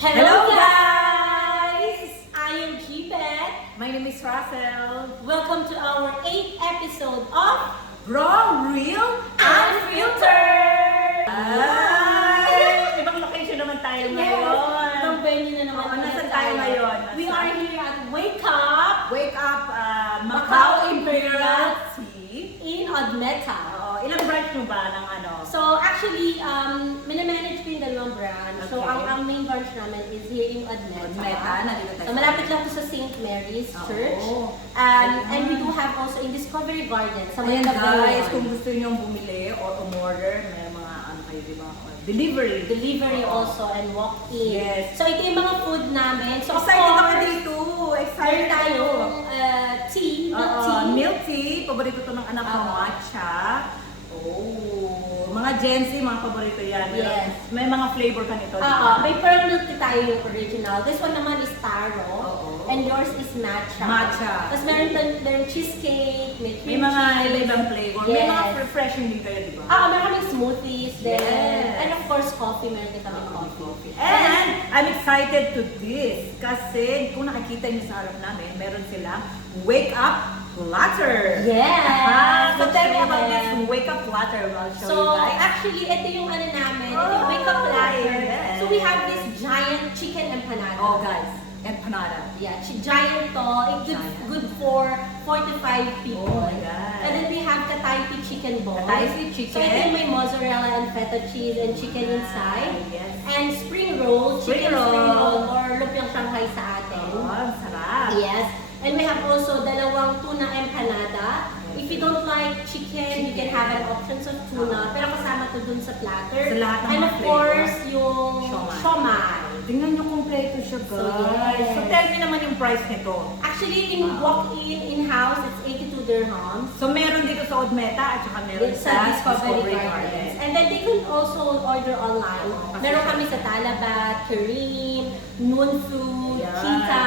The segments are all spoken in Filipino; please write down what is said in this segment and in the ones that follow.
Hello guys! I am Jeebet. My name is Russell. Welcome to our 8th episode of Raw, Real, Unfiltered! Ay! Ibang location naman tayo ngayon. Ibang venue na naman. Oo, nasan tayo ngayon? We are here at Wake Up Wake Up, Macau Macau Imperial Imperial Tea. in Odmeta. Oo, ilang branch nyo ba ng ano? So actually, minamanage ko yung dalawang branch. So Okay. ang main branch namin is here in Odmeta. Odmeta, nandito tayo. So malapit lang to sa St. Mary's Oo. Church. Ayan. And we do have also in Discovery Garden. Sa Ayan May guys, Pavilion. kung gusto nyo bumili or umorder, may mga ano kayo, di ba? Delivery. Delivery Oo. also and walk-in. Yes. So ito yung mga food namin. So of Excited ako course, dito. meron Excited tayong ako. tea, milk Oo, tea. milk tea. Paborito to ng anak ko, Oo. matcha. Oh, mga Gen Z, mga paborito yan. Yes. May mga flavor ka nito. di Oo, ba? may pearl milk tea tayo yung original. This one naman is taro. Oo. And yours is matcha. Matcha. Tapos meron din cheesecake, may May cream mga cheese. iba-ibang flavor. May mga Yes. refreshing din kayo, di ba? Meron kaming smoothies din. Yes. And of course, coffee. Meron din kaming Oo, coffee. And I'm excited to this kasi kung nakikita niyo sa harap namin, meron silang Wake Up Platter. Yes! So tell me about Yes. this Wake Up Platter. I'll show So, you guys. actually, ito yung ano namin. Ito Oh, yung wake up platter. yes. So, we have this giant chicken empanada. Oh guys, empanada. Yeah, giant to. It's good for 4 to 5 people. Oh my God. And then we have kataypi chicken ball. Kataypi chicken. So, ito yung may mozzarella and feta cheese and chicken inside. Yes. And spring roll, Spring chicken roll. spring roll or lumpiang Shanghai sa atin. Oh, ang sarap. Yes. And we have also dalawang tuna empanada. If you don't like chicken, you can have an options of tuna. Pero kasama to dun sa platter. Sa lahat ng And mga of flavor. course, yung Siomai. siomai. Tingnan nyo kompleto siya, guys. yes. So tell me naman yung price nito. Actually, in walk-in, in-house, it's 82 dirhams. So meron dito sa Odmeta at saka meron It's sa Discovery Gardens. And then they can also order online. Oo, kasi- Meron kami sa Talabat, Kareem, Noon Food, Yan. Kita,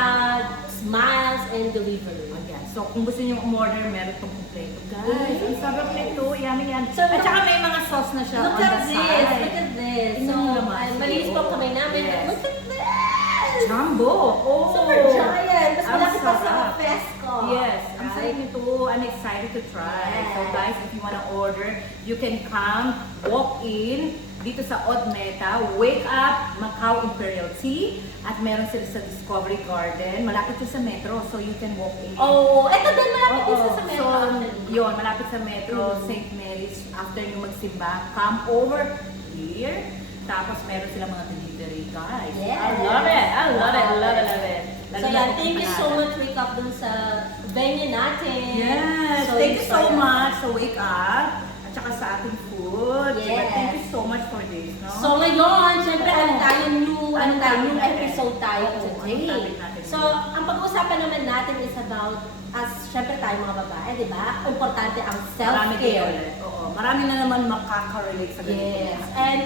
Smiles, and Delivery. Ayan. So kung gusto nyo umorder, meron itong kompleto. Guys, ang sarap nito. Yummy yan. So, at saka may mga sauce na siya Look on at the this! side. Look at this! Tingnan So, mo naman. malinis po kami namin. Yes. Look at this! Jumbo. Oh. Super giant! Mas Ang malaki pa sa sarap. Fesco. Yes, ang Right? sarap nito. I'm excited to try. Yes. So guys, if you wanna order, you can come, walk in dito sa Odmeta, Wake Up Macau Imperial Tea, at meron sila sa Discovery Garden. Malapit to sa metro, so you can walk in. Oh, eto din malapit din Oo. sa metro. So, actually. yun, malapit sa metro, Mhm. St. Mary's. After nyo magsimba, come over here. Tapos meron silang mga delivery, guys. Yes. I love it! I love it! I love it! I love it! So yeah, thank you so much, Wake Up, dun sa venue natin. Yes! Thank you so inspired. much sa Wake Up at saka sa ating food. Yes. Thank you so much for this, no? So ngayon, syempre, Oo. ano tayo, new natin? episode tayo Oo, today. ang topic natin. So, ang pag-uusapan naman natin is about, as syempre tayo mga babae, di ba? Importante ang Marami din self-care. ulit. Oo. Marami na naman makaka-relate sa ganito. Yes. And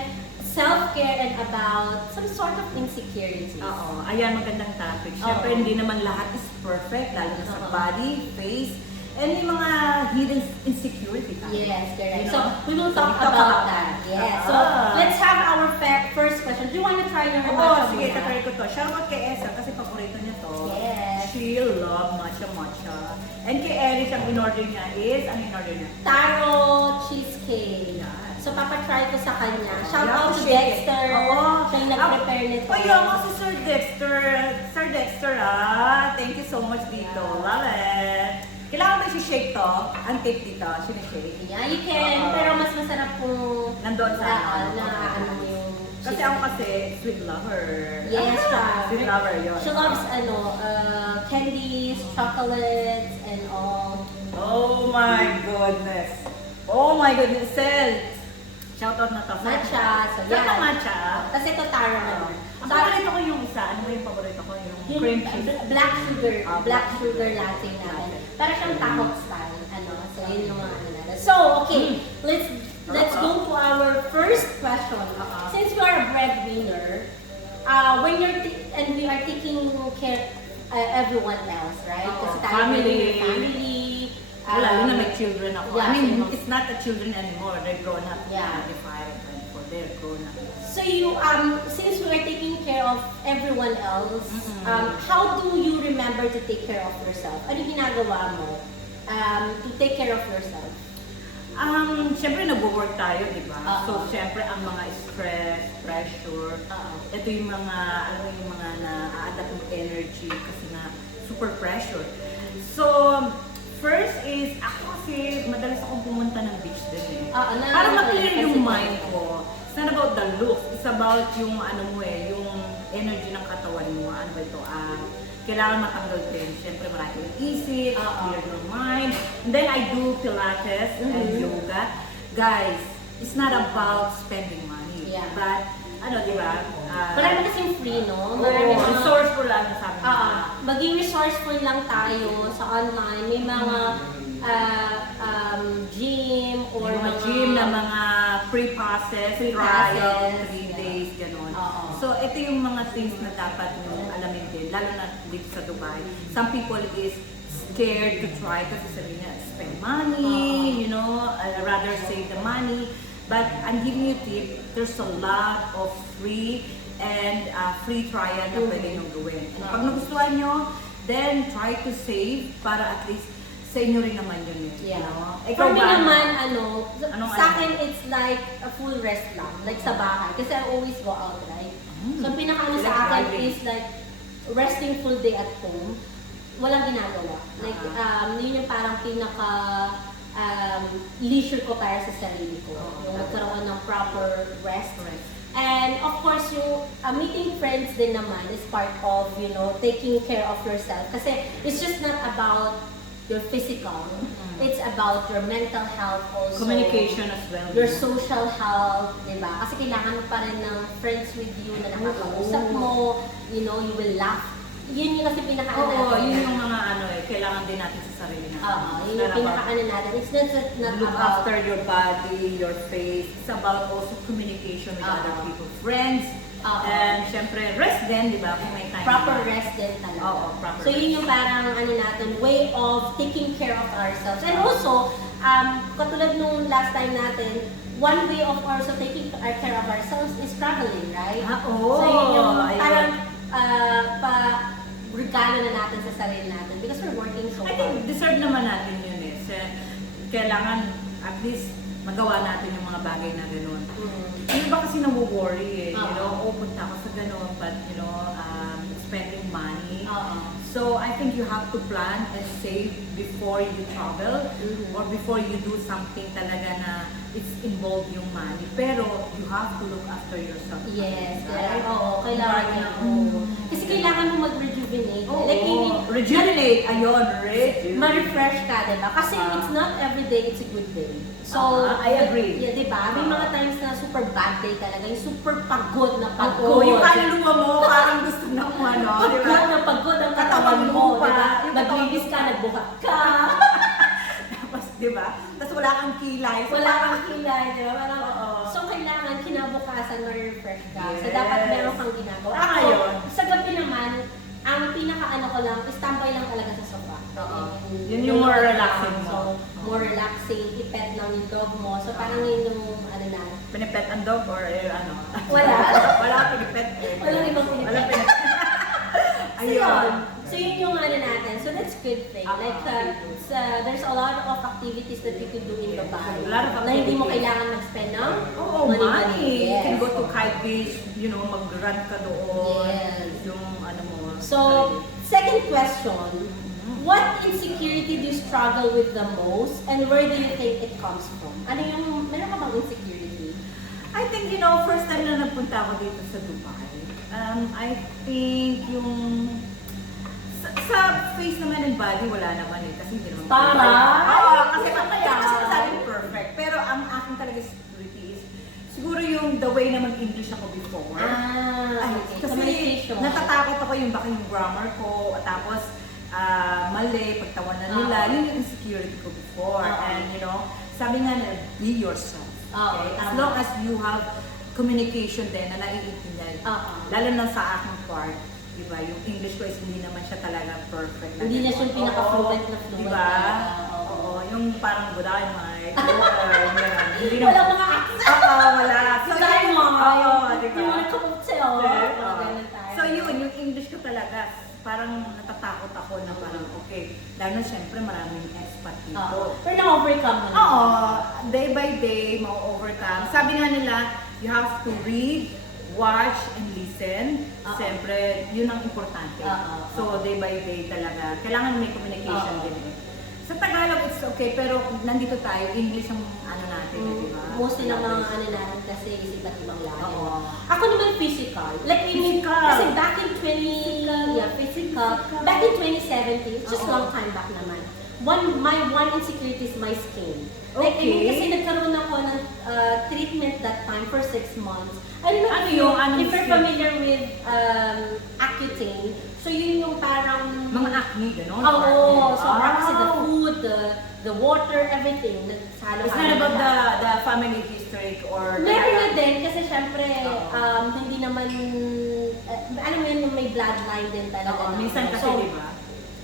self-care and about some sort of insecurities. Oo. Ayan, magandang topic. Siyempre, Oo. hindi naman lahat is perfect, lalo na sa Oo. body, face, and yung mga hidden insecurity tayo. Yes, correct. You So, know? we will So, talk we talk about about that. that. Yes. So, Ah. let's have our first question. Do you want to try your Oo, matcha sige, muna? tatry ko to. Shoutout kay Esa kasi paborito niya to. Yes. She love matcha. And kay Eric, ang in-order niya is, ano in-order niya? Taro cheesecake. Yan. So, papatry ko sa kanya. Shout Yeah, out to shake it. Dexter. Oo. Siya yung nag-prepare nito. Ay, nga si Sir Dexter. Sir Dexter, thank you so much dito. Yeah. Love it. Kailangan ba si-shake to? Ang tape dito, sinashake. Yeah, you can. Oo. Pero mas masarap kung Nandoon sa na ano yung Kasi ako kasi, sweet lover. Yes, siya. Sweet lover, yun. She loves candies, chocolates, and all. Oh my goodness. Oh my goodness, Sel. Shoutout na to. Matcha. So, Sarap yan. ng matcha. Kasi ito taro naman. Ang paborito ko yung isa. Ano ba yung paborito ko? Yung cream cheese. Black sugar. Ah, Black sugar latte natin. Para siyang tahok style. So, yun yung mga ano natin. So, okay. Let's go to our first question. Since you are a breadwinner, when you're and we are taking care everyone else, right? Kasi tayo Family. family. Lalo na may children ako. Yeah, I mean, same. it's not the children anymore. They're grown up. Yeah. 25, 24. They're grown up. So you, since we are taking care of everyone else, how do you remember to take care of yourself? Ano yung ginagawa mo to take care of yourself? Siyempre nag-work tayo, di ba? Oo. So, siyempre ang mga stress, pressure, ito yung mga, alam mo yung mga na-adapt ng energy kasi na super pressure. So, first is, ako kasi madalas akong pumunta ng beach din eh. Para ma-clear yung mind ko. It's not about the look, it's about yung ano mo yung energy ng katawan mo. Ano ba ito? Kailangan matanggal din. Siyempre marami yung isip, clear your mind. And then I do Pilates and yoga. Guys, it's not about spending money. Yeah. But, ano, di ba? Marami kasing free, no? Marami mga... Resourceful lang sabi mo. Maging resourceful lang tayo sa online. May mga gym or Yung mga gym na mga free passes, trial, 3 days, gano'n. So, ito yung mga things na dapat nyo alamin din, lalo na dito sa Dubai. Some people is scared to try kasi sabi niya, spend money, you know, rather save the money. But I'm giving you a tip, there's a lot of free and free trial na pwede nyo gawin. And pag nagustuhan nyo, then try to save para at least sa inyo rin naman yun. Yeah. You know? For me ba, naman, Anong sa akin, it's like a full rest lang. Like sa bahay. Kasi I always go out, right? So, pinaka sa akin is like resting full day at home. Walang ginagawa. Like, yun yung parang pinaka leisure ko para sa sarili ko. Yung magkaroon ng proper rest. And of course, yung meeting friends din naman is part of, you know, taking care of yourself. Kasi it's just not about your physical. It's about your mental health also. Communication as well. Your social health, di ba? Kasi kailangan mo pa rin ng friends with you na nakakausap mo, you know, you will laugh. Yun yung kasi pinaka-ano natin. Yun yung mga kailangan din natin sa sarili natin. Yun yung pinaka-ano natin. It's not Look about after your body, your face. It's about also communication with other people, friends. And syempre, rest din, di ba? Kung may time. proper rest din talaga. Proper So yun yung parang natin, way of taking care of ourselves. And also, katulad nung last time natin, one way of also taking care of ourselves is traveling, right? So yun yung parang regalo na natin sa sarili natin because we're working so hard. I think deserve naman natin yun eh. Kailangan at least magawa natin yung mga bagay na gano'n. Yung iba kasi nawo-worry eh. You know, punta ako sa gano'n, but you know, spending money. So I think you have to plan and save before you travel or before you do something talaga na it's involved yung money. Pero you have to look after yourself. Yes, kailangan niya. Kasi kailangan mo mag-rejuvenate. Like, rejuvenate, ma-refresh ka, diba? Kasi it's not every day it's a good day. So, I agree. Yeah, diba? May mga times na super bad day talaga. Yung super pagod na pagod. Yung kaluluwa mo, parang gusto na mo, Pagod ang katawan mo, diba? Maglinis ka, nagbuhat ka. Tapos, diba? Tapos wala kang kilay. Wala kang kilay, diba? So, kailangan kinabukasan ma-refresh ka. So, dapat meron kang ginagawa. Sa gabi naman, ang pinaka-ano ko lang, standby lang talaga sa sofa. Yun yung more relaxing mo. So, more relaxing, ipet lang yung dog mo. So, parang yun yung, na. Pinipet ang dog or Wala. Wala ka pinipet. Walang ibang pinipet. Ayun. So, yun yung natin. So, that's good thing. Like, there's a lot of activities that you can do in Dubai. A lot of Na hindi mo activities. kailangan mag-spend ng money. Yes. You can go to Kite Beach, you know, mag-run ka doon. Yes. Yung ano mo. So, second question. What insecurity do you struggle with the most and where do you think it comes from? Ano yung, meron ka bang insecurity? I think, you know, first time na nagpunta ako dito sa Dubai, I think yung sa face naman and body, wala naman eh. Kasi hindi naman kasi masasabing perfect. Pero ang akin talaga security is, siguro yung the way na mag-English ako before. Okay. Kasi natatakot ako yung baka yung grammar ko, tapos mali, pagtawanan nila, yun yung insecurity ko before. And you know, sabi nga na, be yourself. Okay? As long as you have communication din na naiintindihan. Lalo na sa aking part, diba, yung English ko is hindi naman siya talaga perfect. Hindi na siya pinaka-fluent na fluent. Diba? Yung parang good eye, Mike. Hindi Wala mga accent. Wala. So, tayo mo. Diba? Yung mga kapag sa'yo. So you talaga. Parang natatakot ako na parang okay. Lalo na syempre maraming expat dito. Pero na-overcome mo na. Oo, day by day, ma-overcome. Sabi nga nila, you have to read, watch, and listen. Siyempre, yun ang importante. So, day by day talaga. Kailangan may communication din eh. Sa Tagalog, it's okay, pero nandito tayo, English ang ano natin, di ba? Mostly ng mga ano natin kasi is iba't ibang lahi. Oo. Ako naman physical. Like, Physical. Kasi back in physical. Back in 2017, it's just long time back naman. My one insecurity is my skin. Like, Okay. kasi nagkaroon ako ng treatment that time for 6 months. I don't know Ano yung anong if you're skin? familiar with Accutane. So, yun yung parang... Mga acne, gano'n? Oo, sobra kasi the food, the water, everything. Nagsalo It's not about the family history or... meron na din kasi syempre Oo. hindi naman alam mo yun yung may bloodline din talaga. Oo, minsan kasi, di ba?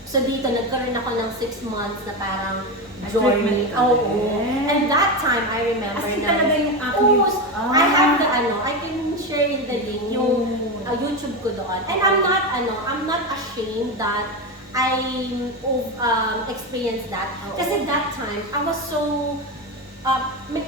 So dito nagkaroon ako ng 6 months na parang A journey. treatment ka Oo. din. And that time I remember As in na talaga yung acne. I have the I can share in the link yung YouTube ko doon. And I'm not ashamed that I experienced that. Oo. Kasi that time, I was so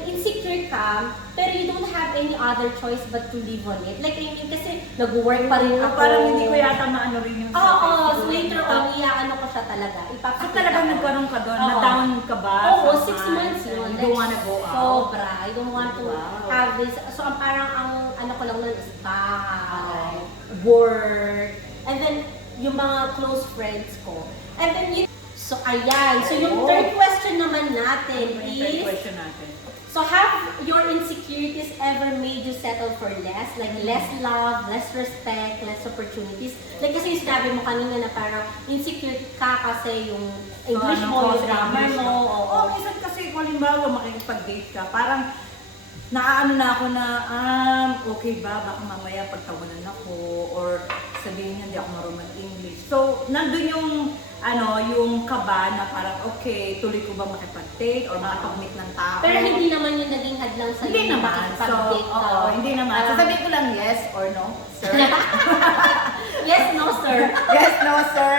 insecure ka, pero you don't have any other choice but to live on it. Like, I mean, kasi nag-work pa rin ako. Parang hindi ko yata maano rin yung Oo, sakit. so later on, iaano ko siya talaga. So Ipapakita talagang ko. nagkaroon ka doon, Oo. na-down ka ba? Oo, sa 6 months months? yun. You don't wanna go out? Sobra. I don't want to Wow. have this. So, ang parang ang ano ko lang nun is bahay, Oo. work, and then yung mga close friends ko. And then so, ayan. So, yung Oo. third question naman natin Ano yung third is, question natin? so have your insecurities ever made you settle for less? Like less love, less respect, less opportunities? Like kasi yung sinabi mo kanina na parang insecure ka kasi yung English So, mo, anong yung grammar English mo. Oo, minsan kasi kung halimbawa makikipag-date ka, parang naaano na ako na, okay ba, baka mamaya pagtawanan ako, or sabihin niya hindi ako marunong English. So, nandun yung, yung kaba na parang, okay, tuloy ko ba makipag-date or makipag-meet ng tao? Pero hindi naman yung naging hadlang sa'yo. Hindi naman. So, makikipag-date ka. oo, hindi naman. Sasabihin ko lang yes or no, sir. Yes, no, sir. Yes, no, sir.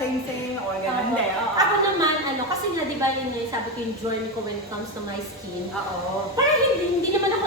Same, or ganun. Hindi, oo. Ako naman, kasi nga, di ba yun yung sabi ko yung journey ko when it comes to my skin. Oo. Parang hindi naman ako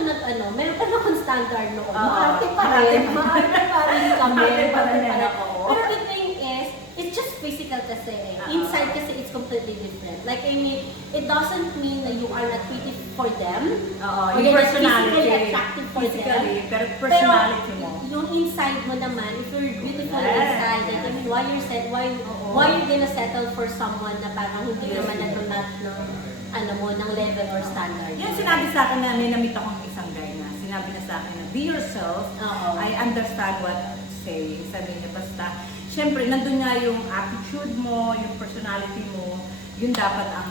meron pa akong standard noon. Oo. Maarte pa rin kami. Maarte pa rin, oo. Pero the thing is, it's just physical kasi eh. Inside kasi it's completely different. Like, I mean, it doesn't mean that you are not pretty for them. Oo, Or yung you're not personality. physically attractive for them. Physically, pero personality mo. Yung inside mo naman, if you're beautiful Yes. inside, I mean, why you gonna settle for someone na parang hindi naman nag-match ng level or standard? Yan sinabi sa akin na may namit akong isang guy na sinabi niya sa akin na be yourself. Oo. I understand what I'm saying. Sabi niya basta, syempre nandun nga yung attitude mo, yung personality mo, yun dapat ang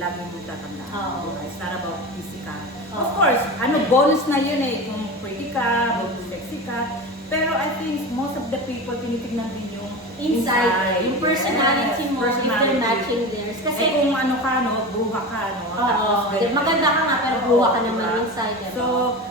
lagi mong tatandaan. Oo. It's not about physical. Oo. Of course, bonus na yun eh, kung pretty ka, kung sexy ka. Pero I think most of the people tinitignan din yung Inside, yung personality Yes, mo, if they're matching theirs. Kasi Kasi, kung bruha ka, oo, maganda ka nga, pero buha ka naman inside. Diba? So,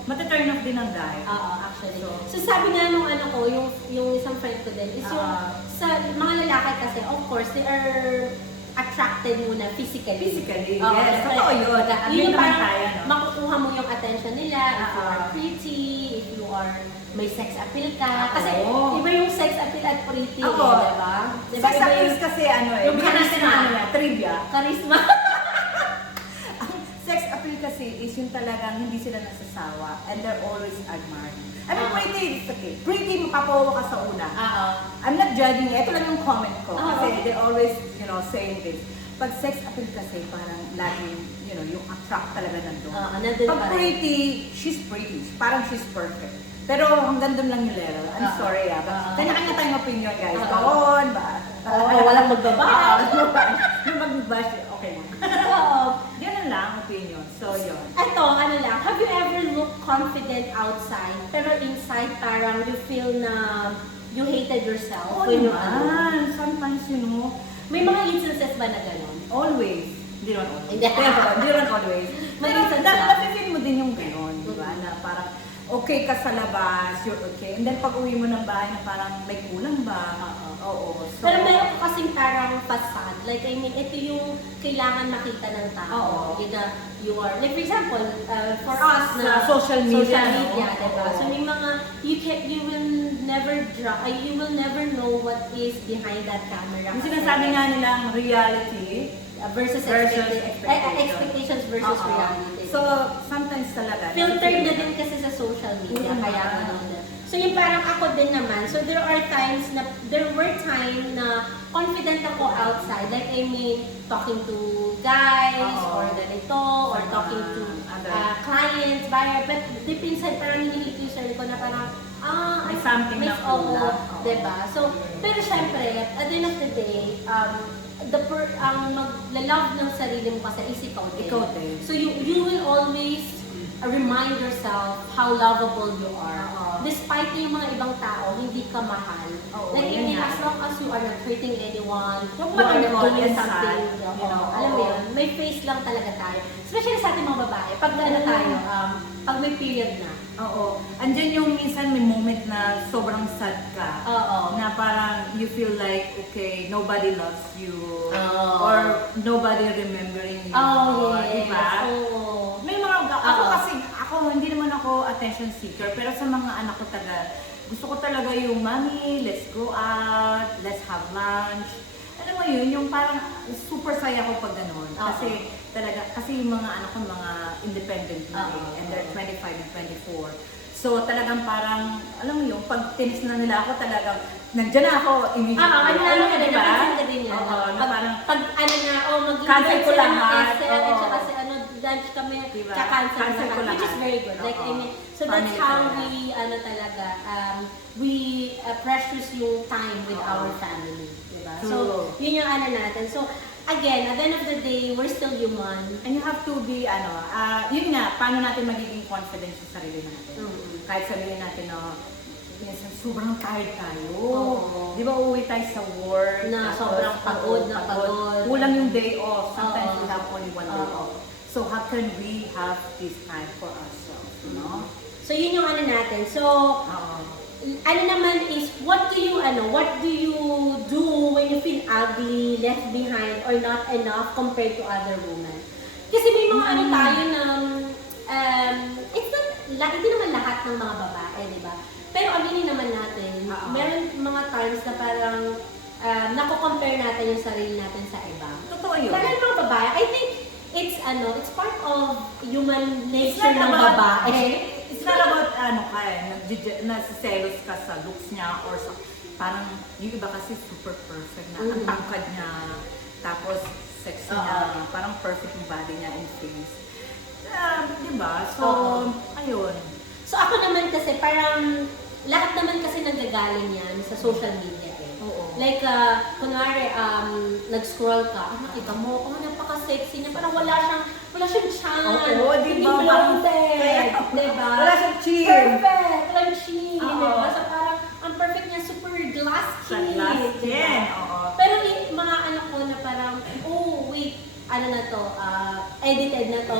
mataturn off din ang guy. Oo, actually. So, So, sabi nga nung ko, yung isang friend ko din, is yung, sa mga lalaki kasi, of course, they are attracted muna physically. Physically, Oo, yes. syempre, Totoo yun. yun yung naman parang tayo, no? makukuha mo yung attention nila, if you are pretty, if you are may sex appeal ka. Kasi Oo. iba yung sex appeal at pretty, Ako, diba? Diba Sex iba appeals kasi yung bigyan natin charisma. ng trivia. Charisma. Ang sex appeal kasi is yung talagang hindi sila nasasawa and they're always admired. I mean, pretty, it's okay. Pretty, mapapawa ka sa una. Oo. I'm not judging you. Ito lang yung comment ko. Oo. Kasi they always, saying this. Pag sex appeal kasi, parang laging, yung attract talaga nandun. Nandun Pag pa rin. pretty, she's pretty. Parang she's perfect. Pero hanggang doon lang yung level. I'm sorry Kanya-kanya tayong opinion, guys. Go on ba? Walang magbabash. Yung mag-bash, okay lang. Oo. Ganun lang, opinion. So, yun. Eto, lang, have you ever looked confident outside, pero inside parang you feel na you hated yourself? Oo when you naman. Sometimes, May mga instances ba na gano'n? always. Hindi naman always. Hindi. Pero, hindi naman always. May Pero, instance lang. nafe-feel mo din yung gano'n, di ba? Na parang, okay ka sa labas, you're okay. And then pag uwi mo ng bahay na parang may kulang ba? Oo. So, Pero meron ko kasing parang facade. Like, I mean, ito yung kailangan makita ng tao. Oo. Yun na you are, like for example, for us Sa social media, no? diba? Oo. So may mga, you will never know what is behind that camera. yung sinasabi nga nilang reality Versus expectations versus Oo. reality. So, sometimes talaga. Filtered na din kasi sa social media, kaya ganun. So yung parang ako din naman, so there were times na confident ako outside, like I mean, talking to guys, Oo. or ganito, or talking to clients, buyer, but deep inside parang hinihingi yung sarili ko na parang, May something na kulang. Oo. diba? So, pero syempre, at the end of the day, ang magla-love ng sarili mo kasi is ikaw din. Ikaw din. So you will always remind yourself how lovable you are. Oo. Despite yung mga ibang tao, hindi ka mahal. Oo, Like, yun nga. as long as you are not hurting anyone, Huwag you are not mag-hold doing and something, sad, you know. alam mo yun, may face lang talaga tayo. Especially sa ating mga babae, pag ano tayo, pag may period na. Oo. Andyan yung minsan may moment na sobrang sad ka. Oo. Na parang you feel like, okay, nobody loves you. Oo. Or nobody remembering you. Oh, yes. Diba? Oo. May mga, ako Oo. kasi, hindi naman ako attention seeker, pero sa mga anak ko gusto ko talaga yung, Mommy, let's go out, let's have lunch. Alam mo yun, yung parang super saya ko pag ganun. Kasi kasi yung mga anak ko, mga independent na and they're 25 and 24. So talagang parang, alam mo yung, pag tinis na nila ako talagang, nandiyan na ako immediately. Diba? Napansin ka din yan. Oo, na parang, Pag ano na, cancel ko lahat. At saka si ano, lunch kami, Diba? kakancel Cancel ko lahat. Which is lahat. very good. Like, I Oo. mean, so that's Family how talaga. we, ano talaga, we precious yung time with Oo. our family. Diba? True. So, yun yung ano natin. So, again, at the end of the day, we're still human. and you have to be, yun nga, paano natin magiging confident sa sarili natin. Kahit sabihin natin na, minsan sobrang tired tayo. Oo. Di ba uuwi tayo sa work? Na tapos sobrang pagod na pagod. Kulang yung day off. Sometimes Oo. we have only one day Oo. off. So how can we have this time for ourselves? You know? So, yun yung ano natin. So, Oo. ano naman is, what do you do when you feel ugly, left behind, or not enough compared to other women? Kasi may mga ano tayo ng, hindi naman lahat ng mga babae, di ba? Pero aminin naman natin, meron mga times na parang nako-compare natin yung sarili natin sa iba. Totoo yun. Lalo ng mga babae, I think it's part of human It's nature not ng about, babae. it's not about nasiselos ka sa looks niya or sa, parang yung iba kasi super perfect na, ang tangkad niya, tapos sexy niya, parang perfect yung body niya and face. Diba? So, ayun. So ako naman kasi parang lahat naman kasi nanggagaling yan sa social media eh. Oo. Like, kunwari, nag-scroll ka, nakita mo, napaka-sexy niya, parang wala siyang chan. Oo, di Hindi ba? bloated. Diba? Wala siyang chin. Perfect! Walang chin. Oo. Diba? So parang, ang perfect niya, super glass skin. Glass diba? skin, oo. Pero mga ano ko na parang, oh, wait, ano na to, edited na to.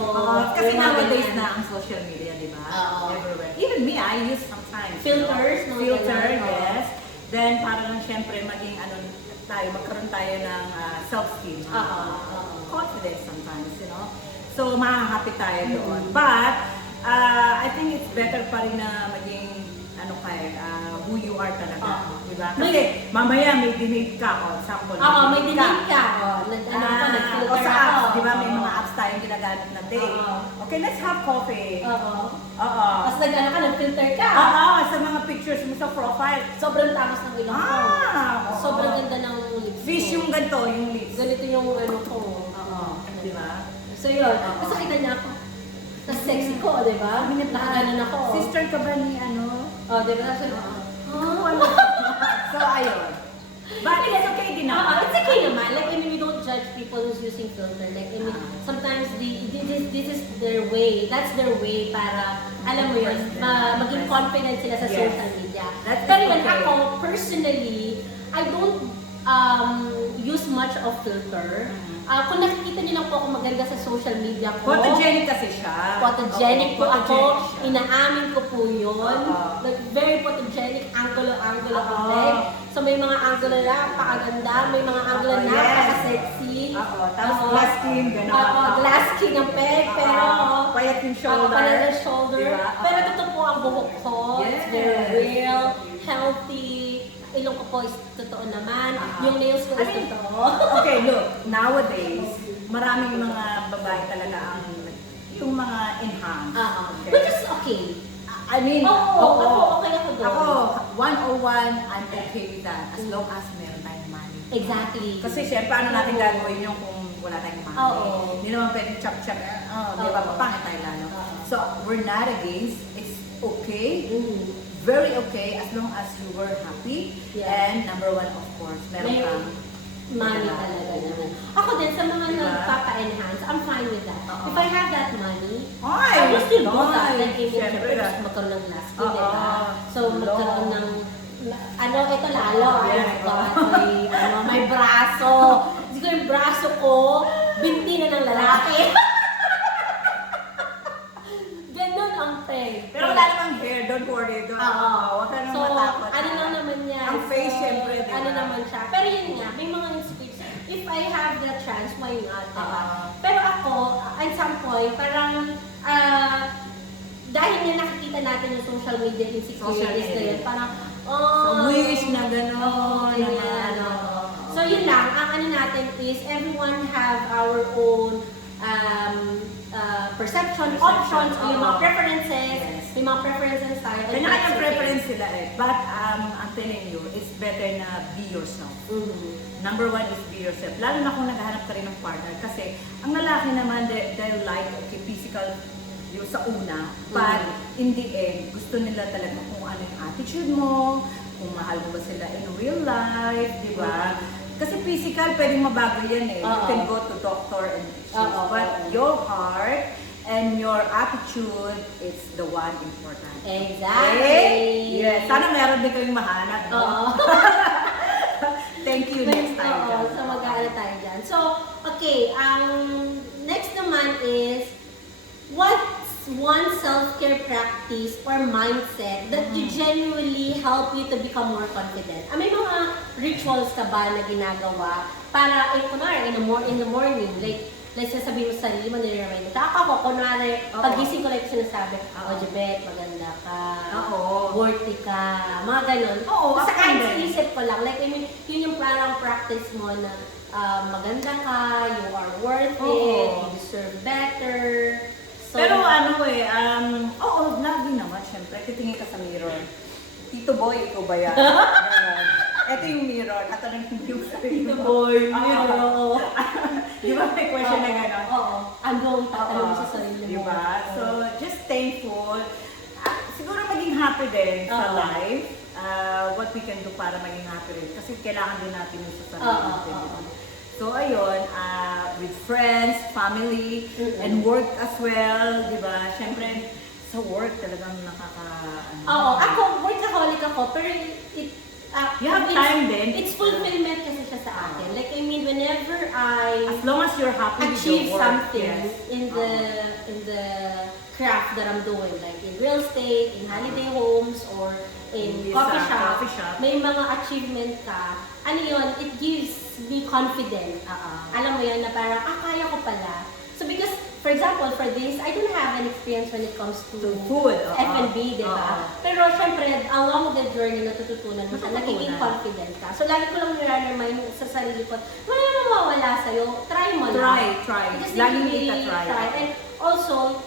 Kasi Yung mga nowadays ganyan. na ang social media, di ba? Oo. Everywhere. Even me, I use sometimes. Filters, mga Filter, ganyan, oo. yes. Then, para lang syempre maging magkaroon tayo ng self-esteem. Confidence sometimes, you know. So, makakapit tayo doon. But, I think it's better pa rin na maging, who you are talaga. Di ba? Kasi, mamaya may dinate ka, example. May dinate ka. Nag-filter o sa ako. apps, di ba? May mga apps tayong ginagamit na date. Okay, let's have coffee. Oo. Oo. Tapos nag-filter ka. Oo, sa mga pictures mo sa profile. Sobrang takas ng ilong ko. Oo. Sobrang ganda ng lips ko. Fish yung ganito, yung lips. Ganito yung ano ko. Oo. Di ba? So yun. Tapos nakita niya ako. Tapos sexy ko, di ba? Nakaganon ako. Sister ka ba ni ano? Di ba? Tapos, So, ayun. But it's okay din naman. It's okay naman. Like, I mean, we don't judge people who's using filter. Like, I mean, sometimes this is their way. That's their way para, alam mo yun, maging confident sila sa Yes. social media. That is Pero yun, okay. ako, personally, I don't use much of filter. Kung nakikita niyo lang po ako maganda sa social media ko, Photogenic kasi siya. photogenic po ako, photogenic siya. inaamin ko po yun. Like, very photogenic, angulo-angulo ang peg. So may mga angulo na napakaganda, may mga angulo na napaka-sexy. Tapos glass skin, gano'n. Glass skin ang peg, pero payat yung shoulder. payat yung shoulder. Diba? Pero totoo po ang buhok ko. It's very Yes. real, healthy. Ilong ko po is totoo naman. Yung nails ko is totoo. Okay, look, nowadays, maraming mga babae talaga ang yung mga enhanced. Okay? Which is okay. I mean, Ako okay ako doon. Ako, 101, I'm okay with that as long as meron tayong money. Exactly. Kasi syempre, ano natin gagawin yung kung wala tayong money? Oo. Hindi naman pwedeng chop-chop. Di ba, papangit tayo lalo. So, we're not against. It's okay. Very okay as long as you were happy. Yeah. And number one, of course, meron kang money talaga naman. Ako din, sa mga Diba? nagpapa-enhance, I'm fine with that. If I have that money, Ay, I will still do that. nice. Like, Siyempre, gusto magkaroon ng glass skin, Oo. diba? So, Hello. magkaroon ng, ito lalo, Yes. may braso. Siguro yung braso ko, binti na ng lalaki. Ganon ang peg. Pero wala namang hair, don't worry. Huwag ka nang So, matakot. ano lang naman yan. Ang face, syempre, diba? Ano naman siya. Pero yun nga, may mga instincts. If I have the chance, why not, diba? Pero ako, at some point, parang, dahil nga nakikita natin yung social media insecurities na yun, parang, So, wish na gano'n. Ganyan, So, yun lang. Ang ano natin is, everyone have our own perception, options, o yung mga preferences, may mga preferences tayo. and Kanya-kanyang that's okay. preference sila eh. But I'm telling you, it's better na be yourself. Number one is be yourself. Lalo na kung naghahanap ka rin ng partner. Kasi ang lalaki naman, they'll like, okay, physical yung sa una. But in the end, gusto nila talaga kung ano yung attitude mo, kung mahal mo ba sila in real life, di ba? Kasi physical, pwedeng mabago yan eh. You can go to doctor and issues. But your heart and your attitude is the one important. Exactly. Yes. Sana meron din kayong mahanap. No? Thank you. Next time. Oo, so mag-aala tayo dyan. So, okay, next naman is, what's one self-care practice or mindset that you genuinely help you to become more confident? May mga rituals ka ba na ginagawa para, kunwari, in the morning, like sasabihin mo sa sarili mo, nire-remind mo. Ako, kunwari, pagising ko like sinasabi, Jebet, maganda ka, worthy ka, mga ganun. Sa kahit sa isip ko lang, like, I mean, yun yung parang practice mo na maganda ka, you are worth it, you deserve better. So, Pero lagi naman, syempre, titingin ka sa mirror. Tito Boy, ikaw ba yan? Ganon. Ito yung mirror, at ano yung sarili mo. Tito Boy, mirror. Di ba may question na gano'n? Oo. Ang gawang tatanong mo sa sarili mo. Di ba? So, just thankful. Siguro maging happy din sa life. What we can do para maging happy rin. Kasi kailangan din natin yung sa sarili natin. So, ayun, with friends, family, and work as well, di ba? Siyempre, sa work talagang Ako, workaholic ako, pero you have time din. It's fulfillment kasi siya sa akin. Like, I mean, whenever I as long as you're happy with achieve your work, something yes. in the craft that I'm doing, like in real estate, in holiday homes, or in This, coffee coffee shop, shop. may mga achievement ka, ano yun, it gives me confidence. Alam mo yun, na parang, kaya ko pala. So because, for example, for this, I don't have an experience when it comes to food. F&B, di ba? Pero syempre, along the journey, natututunan mo siya, nagiging confident ka. So lagi ko lang nire-remind sa sarili ko, wala na mawawala sa'yo, try mo lang. Try. Because Laging you really try. And also,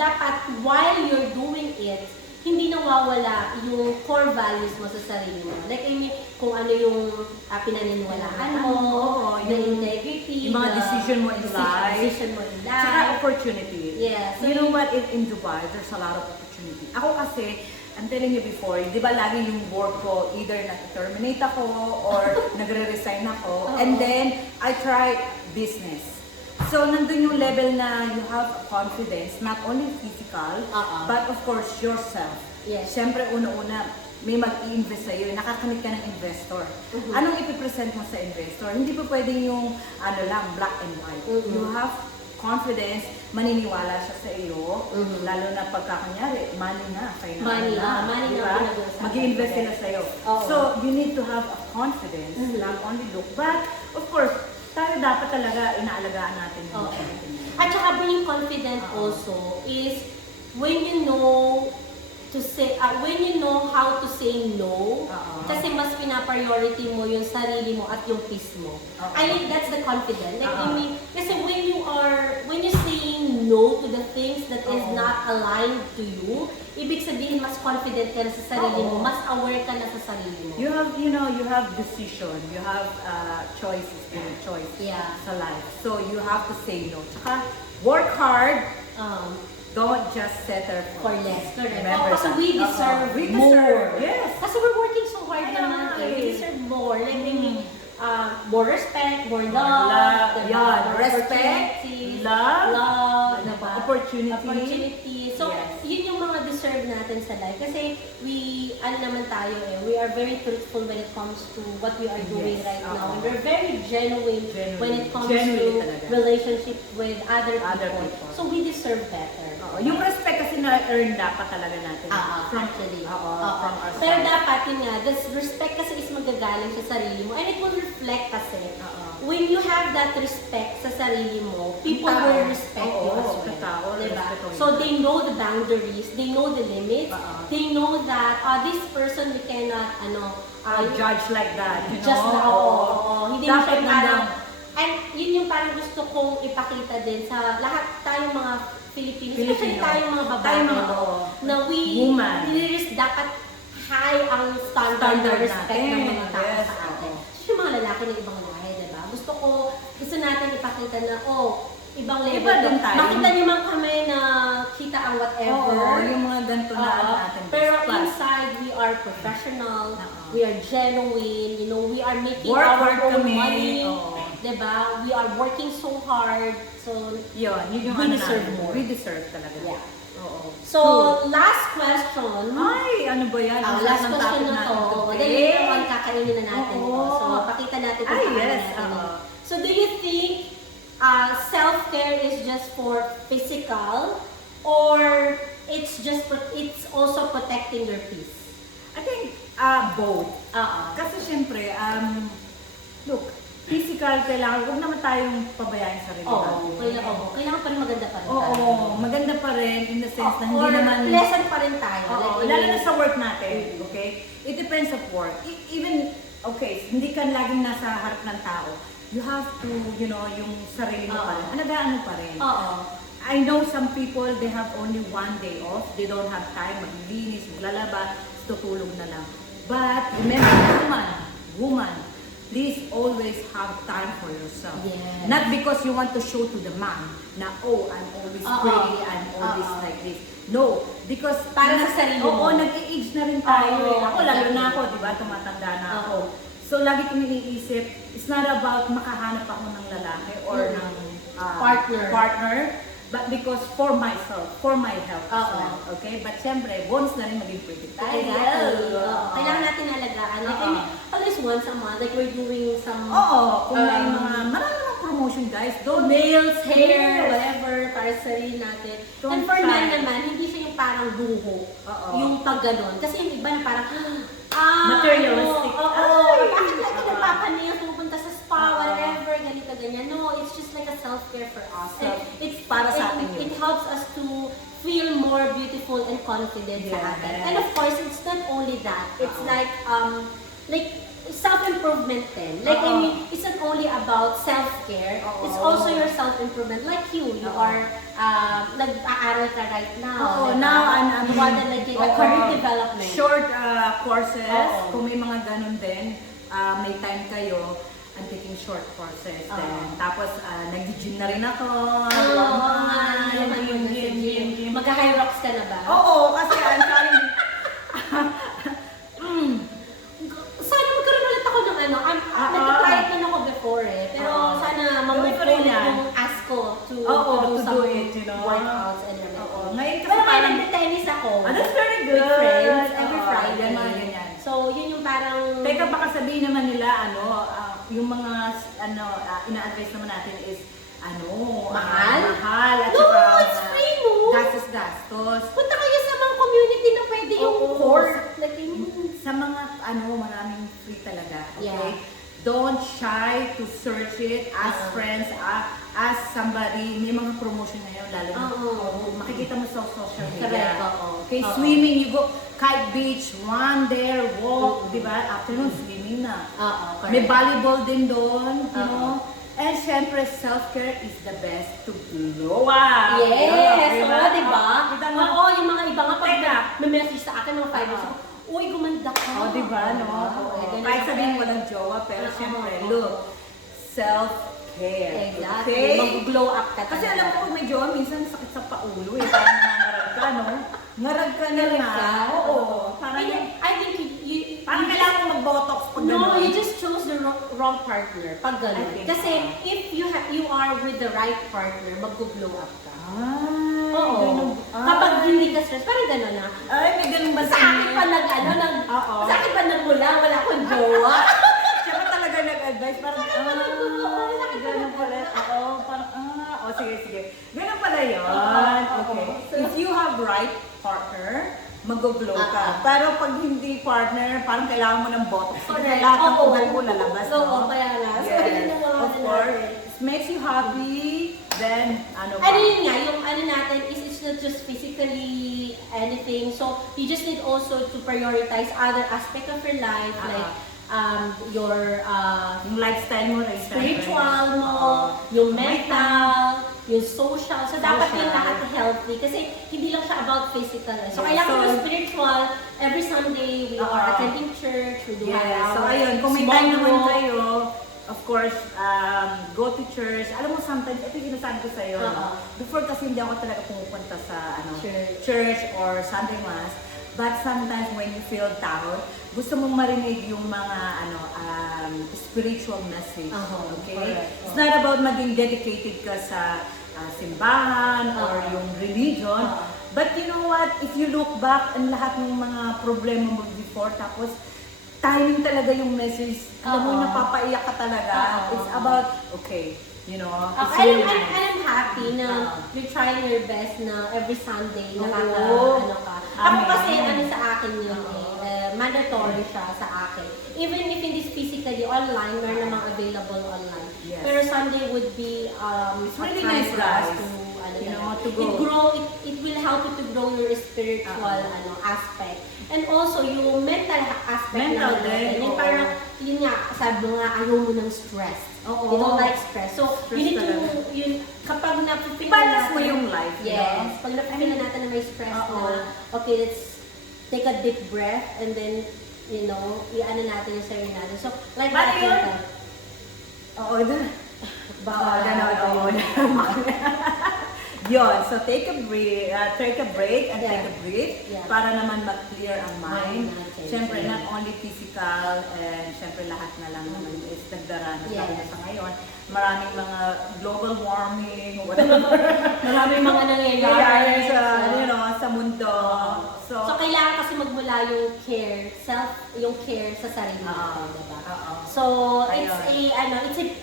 dapat while you're doing it, hindi nawawala yung core values mo sa sarili mo. Like, I mean, kung ano yung pinaniniwalaan mo, the integrity, yung mga decision mo in life, decision mo in life. Saka opportunity. Yeah. So you know what, in Dubai, there's a lot of opportunity. Ako kasi, I'm telling you before, di ba lagi yung work ko, either na-terminate ako or nagre-resign ako. And then, I try business. So, nandun yung level na you have confidence, not only physical, but of course, yourself. Yes. Siyempre, una-una, may mag-i-invest sa'yo, nakakamit ka ng investor. Mhm. Anong ipipresent mo sa investor? Hindi pa pwedeng yung ano lang, black and white. Mhm. You have confidence, maniniwala siya sa iyo, Mhm. lalo na pagka kunyari, money na, financial Money na, money di na ba? pinag-uusapan. Mag-i-invest sila sa iyo. Oo. So, you need to have a confidence, Mhm. not only look, but of course, tayo dapat talaga inaalagaan natin yung Oo. natin. At saka being confident Oo. also is when you know to say, when you know how to say no, Oo. kasi mas pina-priority mo yung sarili mo at yung peace mo. Oo. I think that's the confidence. Like, I Oo. mean, kasi when you're saying no to the things that is Oo. not aligned to you, ibig sabihin mas confident ka na sa sarili mo, Oo. mas aware ka na sa sarili mo. You have, you have decision, you have choices, choice Yeah. sa life. So, you have to say no. Tsaka, work hard, Um, don't just settle for less. Correct. Remember Kasi that. we deserve We more. deserve, yes. Kasi we're working so hard Kaya naman. nga We eh. deserve more. Like, I mean, Mm. more respect, more love, Love, diba? yan. More Respect, opportunities, love, diba? opportunity. Opportunity. So, Yes. yun yung mga deserve natin sa life. Kasi ano naman tayo we are very truthful when it comes to what we are doing Yes. right now. Oo. And we're very genuine when it comes Genuine to talaga. relationship with other Other people. people. So, we deserve better. Oo. Yung respect kasi na-earn dapat talaga natin. Actually. Oo, Oo. from our Pero side. dapat yun nga, this respect kasi is magagaling sa sarili mo and it will reflect kasi. Oo. When you have that respect sa sarili mo, people Tao. will respect you Oo, as sa well. tao, Diba? respeto yun. So they know the boundaries, they know the limits, Oo. they know that this person we cannot Judge like that, you know? just na, hindi mo siya Dapat parang, nandang- and yun yung parang gusto kong ipakita din sa lahat tayong mga Filipinos, especially Filipino. tayong mga babae, Tayong mga, no? oo. na Woman. dapat high ang standard Standard respect ng natin, mga tao yes, sa atin. oo. So, yung mga lalaki ng ibang lahi, diba? Gusto natin ipakita na, ibang level. Iba din tayo. Makita niyo man kami na kita ang whatever. Oo, yung mga ganito na Oo. ano natin. Pero Plus, inside, we are professional, Oo. we are genuine, we are making Work our hard own kami. money. Oo. Diba? We are working so hard. So, yun yung We ano deserve natin. more. We deserve talaga. Yeah. Oo. so last question. Ay, ano ba yan? Ang Last sarap ng question topic na to. natin today. Dahil ito ang kakainin na natin. Oo. ito. So, pakita natin kung Ay, paano yes. natin. Oo. So, do you think self-care is just for physical or it's also protecting your peace? I think both. Kasi syempre, look, physical, huwag naman tayong pabayaan sa sarili natin. Kailangan pa rin maganda pa rin Oo, tayo. maganda pa rin in the sense na hindi Or naman... pleasant pa rin tayo. Oo, Like, lalo na sa work natin, okay? It depends of work. Even, okay, hindi ka laging nasa harap ng tao. You have to, yung sarili mo pa rin. Alagaan mo pa rin. Oo. I know some people, they have only one day off. They don't have time, maglilinis, maglalaba, tutulog na lang. But remember, woman, please always have time for yourself. Yes. Not because you want to show to the man na, I'm always pretty, I'm always like this. No, because Para sa sarili mo. Oo, nag-i-age na rin tayo. Oo, Ako, lalo na exactly. ako, di ba? Tumatanda na ako. Oo. So, lagi kong iniisip, it's not about makahanap ako ng lalaki or ng partner, but because for myself, for my health as Oo. well. Okay? But syempre, bonus na rin maging pretty tayo. Exactly. Oo. Kailangan natin alagaan. Like, I Oo. mean, at least once a month, like we're doing some Oo, kung may marami namang promotion guys, don't nails, hair, Yes. whatever, para sa sarili natin. Don't And for men try. naman, hindi siya yung parang luho. Oo. Yung pag ganon. Kasi yung iba na parang, Materialistic. Ay! Bakit lagi Oo. nagpapanail, pupunta sa spa, Oo. whatever, ganito, ganyan. No, it's just like a self-care for us. And it's Para sa atin yun. It helps us to feel more beautiful and confident sa atin. Yes. And of course, it's not only that. It's Oo. like self-improvement din. Like, I Oo. mean, it's not only about self-care, Oo. it's also your self-improvement. Like you Oo. are, nag-aaral ka right now. Oo, diba? now You want to like a oo, career development. Short courses, Oo. kung may mga ganun din, may time kayo, I'm taking short courses Oo. din. Tapos, nag-gym na rin ako. Oo, Magka-high rocks ka na ba? Oo, kasi I'm trying. Sana magkaroon ulit ako ng nag-try it na ako before pero Oo. sana Gawin mamove ko rin ulit yan. yung ask ko to To some do it, workouts and everything. Oo. Ngayon kasi Pero may parang, nagte-tennis ako. that's very good. With friends, every Oo, Friday. yan, mga ganyan. So, yun yung parang... Teka, baka sabihin naman nila, yung mga, ina-advise naman natin is, mahal, at No, saka, it's free, no? gastos. Punta kayo sa mga community na pwede yung Oo. court. Like, Sa mga, maraming free talaga, okay? Yeah. Don't shy to search it, ask friends, ask somebody. May mga promotion ngayon, lalo na makikita mo sa social media. Correct, oo. Okay, Oo. swimming, you go kite beach, run there, walk, di ba? Afternoon, swimming na. correct. May volleyball din doon, you know? And syempre, self-care is the best to glow up. Yes, oo, di ba? Kita mo? Oo, yung mga iba nga pag Teka. may message sa akin mga 5 years ago, uy, gumanda ka. Oh, di ba, no? Kahit sabihin walang jowa, pero syempre, look, self-care. Exactly. Okay? Mag-glow up ka. Kasi alam mo, kung may jowa, minsan sakit sa paulo eh. Parang nangarag ka, no? Ngarag ka na Ngarag nga. ka? Oo. Parang, I think you parang kailangan mo mag-botox pag no, gano'n. you just chose the wrong partner pag I gano'n. think Kasi if you are with the right partner, mag-glow up ka. Ay, Oo. ganun. Kapag hindi ka stress, parang gano'n na. Ay, may ganun ba Sa akin pa Oo. sa akin pa nagmula, wala akong jowa. Siya pa talaga nag-advise, parang, ganun pala. Oo, parang, sige. Ganun pala yun. Okay. If you have right partner, mag-glow ka. Pero pag hindi partner, parang kailangan mo ng botox. Correct. Lahat ng Oo. ugat mo lalabas, Oo, no? kaya nga. So, Yes. yun yung mga Of ano course. natin. It makes you happy, then, ano ba? Ano yun nga, yung ano natin is it's not just physically anything. So, you just need also to prioritize other aspect of your life, like your Yung lifestyle mo, spiritual mo, yung mental, yung social. So, dapat yung lahat healthy. Kasi hindi lang siya about physical. So, Yes. kailangan So, yung spiritual. Every Sunday, we are attending church. We do have Yes. So, our ayun, kung may small time naman group. kayo, of course, go to church. Alam mo, sometimes, ito yung sinasabi ko sa'yo, no? Before kasi hindi ako talaga pumupunta sa church or Sunday Mass. But sometimes when you feel down, gusto mong marinig yung mga spiritual message. Okay? Correct. It's not about maging dedicated ka sa simbahan or yung religion. But you know what? If you look back, ang lahat ng mga problema mo before, tapos timing talaga yung message. Alam mo, napapaiyak ka talaga. It's about, okay, you know, it's really nice. I'm happy na you're trying your best na every Sunday Oo. ano ka. Ako Amen. kasi ano sa akin yun mandatory siya sa akin. Even if hindi physically online, meron namang available online. Yes. Pero Sunday would be It's really a time nice, for us guys. to You know, to go. It will help you to grow your spiritual aspect. And also, yung mental aspect Mental naman din, natin. Yung oo. parang, yun nga, sabi mo nga, ayaw mo ng stress. Oo. You don't like stress. So, Stress you need to, talaga. kapag napipil I-balance mo yung life, Yes. no? Pag napipil natin na may stress Oo. na, okay, let's take a deep breath and then, you know, i-ano natin yung sarili natin. So, like Paano that, yun? Oo, baka gano'n. Oo. Yun, so take a break and Yeah. take a break Yeah. para naman mag-clear ang mind. Mind natin. Siyempre, not only physical, and siyempre lahat na lang naman is nagdaranas Yes. tayo sa ngayon. Maraming mga global warming, whatever. Maraming mga nangyayari nangyayari sa, sa- sa mundo. So, kailangan kasi magmula yung care, yung care sa sarili natin, diba? Oo. So,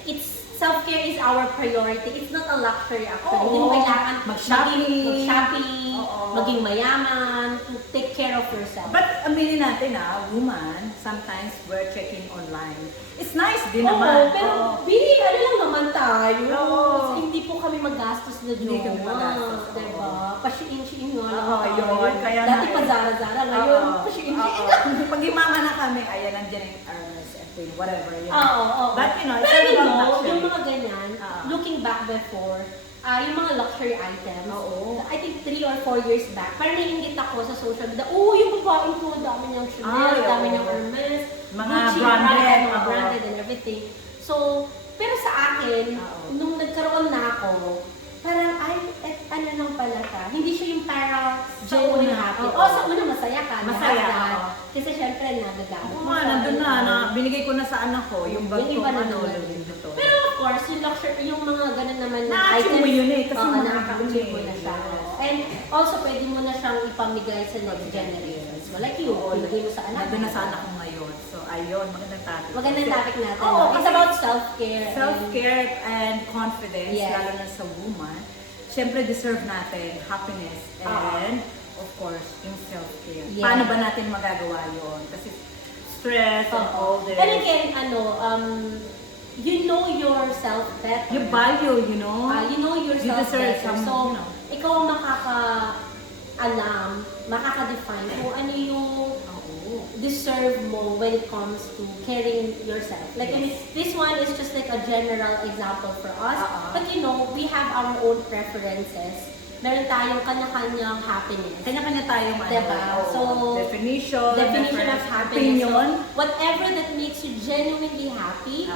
it's self-care is our priority. It's not a luxury actually. Hindi mo kailangan mag-shopping, Oo. maging mayaman, to take care of yourself. But aminin natin woman, sometimes we're checking online. It's nice din Oo, naman. pero Oo. Bini, ano lang naman tayo. Oo. Kasi hindi po kami magastos na Hindi kami jowa. magastos, oo. Diba? Pashiin-shiin nga lang Oo, tayo. yun. Kaya Dati nga pa eh. Zara-Zara, ngayon Oo. pashiin-shiin. Oo. Pag imama na kami, ayan, nandiyan yung Ernest, whatever. Yun. Oo. But you know, it's Pero all about luxury. yung mga ganyan, Oo. looking back before, yung mga luxury items, Oo. I think 3 or 4 years back, parang naiingit ako sa social media, yung babaeng ko, dami niyang Chanel, Ay, dami oo. niyang Hermes, Mga Gucci, branded, mga oo. branded and everything. So, pero sa akin, Oo. nung nagkaroon na ako, parang, ano lang pala siya. Hindi siya yung parang Sa genuine una, happy. oo. Sa una masaya ka. Masaya, lahat. oo. Kasi syempre, nagagamit Oo mo nga, siya, nandun diba? na, binigay ko na sa anak ko, yung bag Yung ko, iba na ano, naman. ito. Pero of course, yung luxury, yung mga ganun naman na Na-achieve mo yun eh, kasi oo, mahal nakaka-achieve yun mo eh. na siya. And also, pwede mo na siyang ipamigay sa next generations. Like you, Oo, ibigay mo sa anak nandun na sa anak ko ngayon. ngayon. So, ayun, magandang topic. Magandang topic natin. Oo, no? It's kasi about self-care. self-care and confidence, Yes. lalo na sa woman. Siyempre, deserve natin happiness and, of course, yung self-care. Yes. Paano ba natin magagawa yun? Kasi stress and all this. And again, you know yourself better. You value, you know? You know yourself deserve better. some, So, you know. ikaw ang makaka-alam, makaka-define kung ano yung deserve mo when it comes to caring yourself. Like, I mean, this one is just like a general example for us. But you know, we have our own preferences. Meron tayong kanya-kanyang happiness. Kanya-kanya tayong Diba? So, definition of different happiness. opinion. So, whatever that makes you genuinely happy,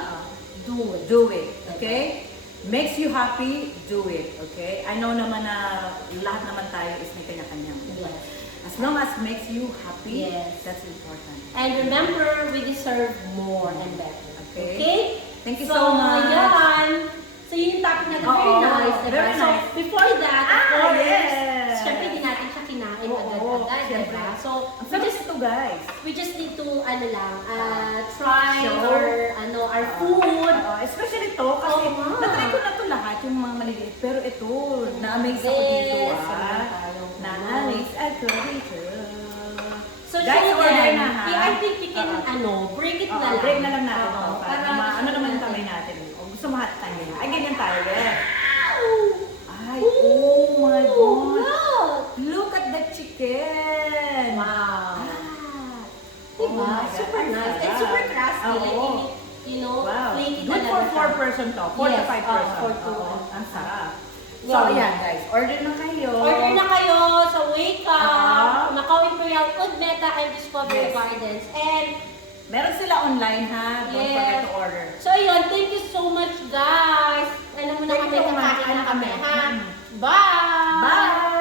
do it. Do it, okay? Makes you happy, do it, okay? I know naman na lahat naman tayo is may kanya-kanyang. Yes. As long as makes you happy, Yes. that's important. And remember, we deserve more and better. Okay. Okay? Thank you so much. Yan. So, yun yung topic natin. Very Oo, nice. Diba? very So, nice. before that, of course, yes. syempre di natin siya kinain Oo, agad-agad. syempre. Diba? So, Ang sarap ito, guys. we just need to, try Show. our food. Especially ito, kasi Oo nga. na-try ko na ito lahat, yung mga maliliit. Pero ito, na-amaze ako dito, Yes. Meron tayong Na-amaze ako dito. So, Guys, so order then, na, ha? I think we can, break it na lang. Break na lang natin Oo, ito. Para ano naman yung kamay natin. O, gusto mo hot time na. Ay, ganyan tayo, eh. Ay, oh my God. Look! Look at the chicken. Wow. Oh Diba? my God, Super ang nice. sarap. And super crusty. Oo. Like, Wow. flaky Good for talaga 4 siya. person to. 4 to Yes, 5 person. for two. Oo, ang sarap. So, Yeah. ayan guys. Order na kayo. Order na kayo sa Wake Up, Ah. Macau Imperial Food Meta and Discovery Yes. Gardens. And, Meron sila online ha. Don't Yes. forget to order. so ayun, thank you so much guys. Alam mo na Thank kami, you, kakain na kakain kami kami. ha. Mm. Bye! Bye!